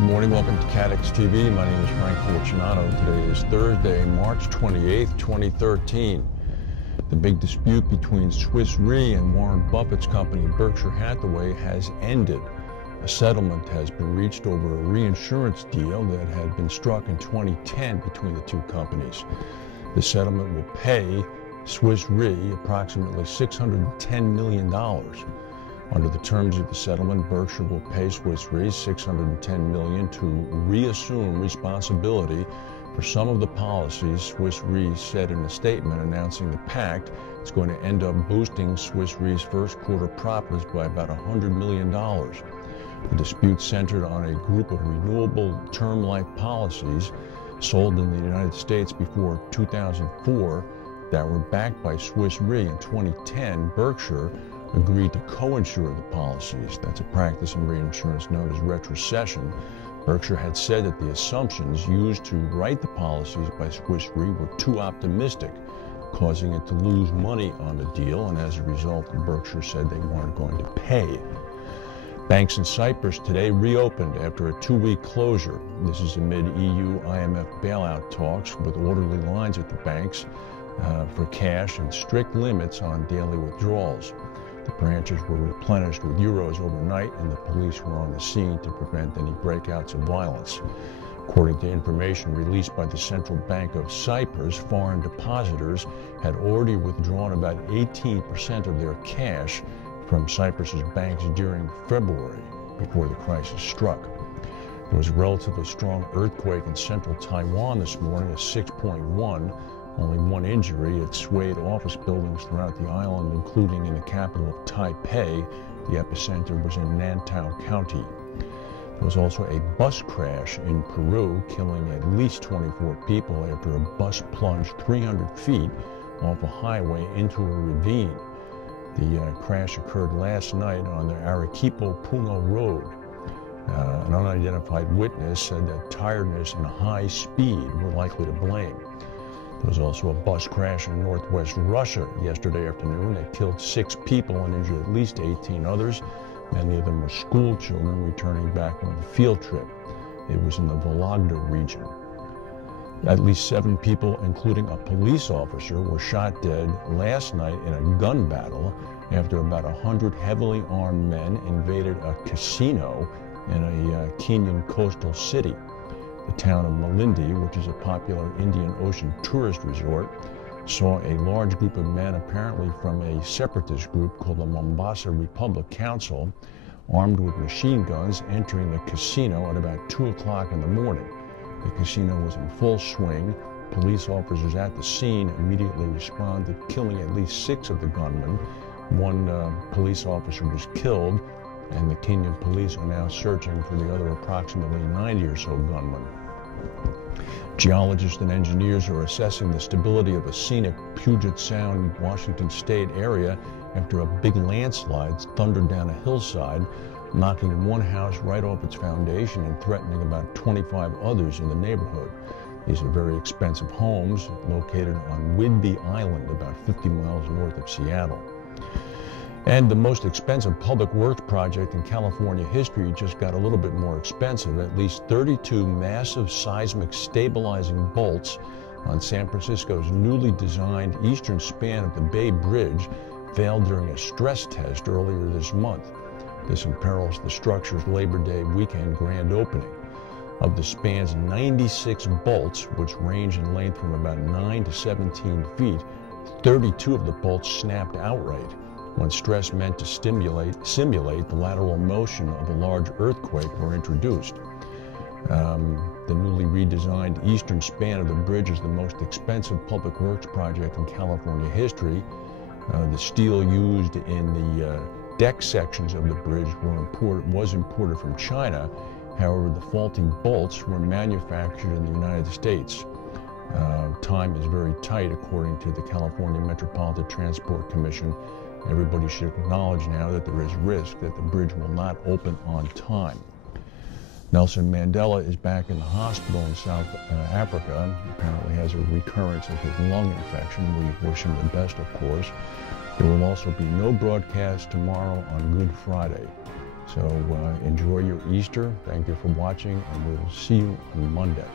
Good morning, welcome to CATEX TV. My name is Frank Fortunato. Today is Thursday, March 28th, 2013. The big dispute between Swiss Re and Warren Buffett's company Berkshire Hathaway has ended. A settlement has been reached over a reinsurance deal that had been struck in 2010 between the two companies. The settlement will pay Swiss Re approximately $610 million. Under the terms of the settlement, Berkshire will pay Swiss Re $610 million to reassume responsibility for some of the policies. Swiss Re said in a statement announcing the pact it's going to end up boosting Swiss Re's first quarter profits by about $100 million. The dispute centered on a group of renewable term life policies sold in the United States before 2004 that were backed by Swiss Re. In 2010, Berkshire agreed to co-insure the policies. That's a practice in reinsurance known as retrocession. Berkshire had said that the assumptions used to write the policies by Swiss Re were too optimistic, causing it to lose money on the deal, and as a result, Berkshire said they weren't going to pay. Banks in Cyprus today reopened after a 2-week closure. This is amid EU-IMF bailout talks with orderly lines at the banks for cash and strict limits on daily withdrawals. The branches were replenished with euros overnight, and the police were on the scene to prevent any breakouts of violence. According to information released by the Central Bank of Cyprus, foreign depositors had already withdrawn about 18% of their cash from Cyprus's banks during February, before the crisis struck. There was a relatively strong earthquake in central Taiwan this morning, a 6.1. Only one injury. It swayed office buildings throughout the island, including in the capital of Taipei. The epicenter was in Nantou County. There was also a bus crash in Peru, killing at least 24 people after a bus plunged 300 feet off a highway into a ravine. The crash occurred last night on the Arequipa-Puno Road. An unidentified witness said that tiredness and high speed were likely to blame. There was also a bus crash in northwest Russia yesterday afternoon that killed 6 people and injured at least 18 others. Many of them were school children returning back from a field trip. It was in the Vologda region. At least 7 people, including a police officer, were shot dead last night in a gun battle after about 100 heavily armed men invaded a casino in a Kenyan coastal city. The town of Malindi, which is a popular Indian Ocean tourist resort, saw a large group of men, apparently from a separatist group called the Mombasa Republic Council, armed with machine guns, entering the casino at about 2 o'clock in the morning. The casino was in full swing. Police officers at the scene immediately responded, killing at least 6 of the gunmen. One police officer was killed, and the Kenyan police are now searching for the other approximately 90 or so gunmen. Geologists and engineers are assessing the stability of a scenic Puget Sound, Washington State area after a big landslide thundered down a hillside, knocking one house right off its foundation and threatening about 25 others in the neighborhood. These are very expensive homes located on Whidbey Island, about 50 miles north of Seattle. And the most expensive public works project in California history just got a little bit more expensive. At least 32 massive seismic stabilizing bolts on San Francisco's newly designed eastern span of the Bay Bridge failed during a stress test earlier this month. This imperils the structure's Labor Day weekend grand opening. Of the span's 96 bolts, which range in length from about 9 to 17 feet, 32 of the bolts snapped outright when stress meant to simulate the lateral motion of a large earthquake were introduced. The newly redesigned eastern span of the bridge is the most expensive public works project in California history. The steel used in the deck sections of the bridge was imported from China. However, the faulty bolts were manufactured in the United States. Time is very tight, according to the California Metropolitan Transport Commission. Everybody should acknowledge now that there is risk that the bridge will not open on time. Nelson Mandela is back in the hospital in South Africa. Apparently has a recurrence of his lung infection. We wish him the best, of course. There will also be no broadcast tomorrow on Good Friday. So enjoy your Easter. Thank you for watching, and we'll see you on Monday.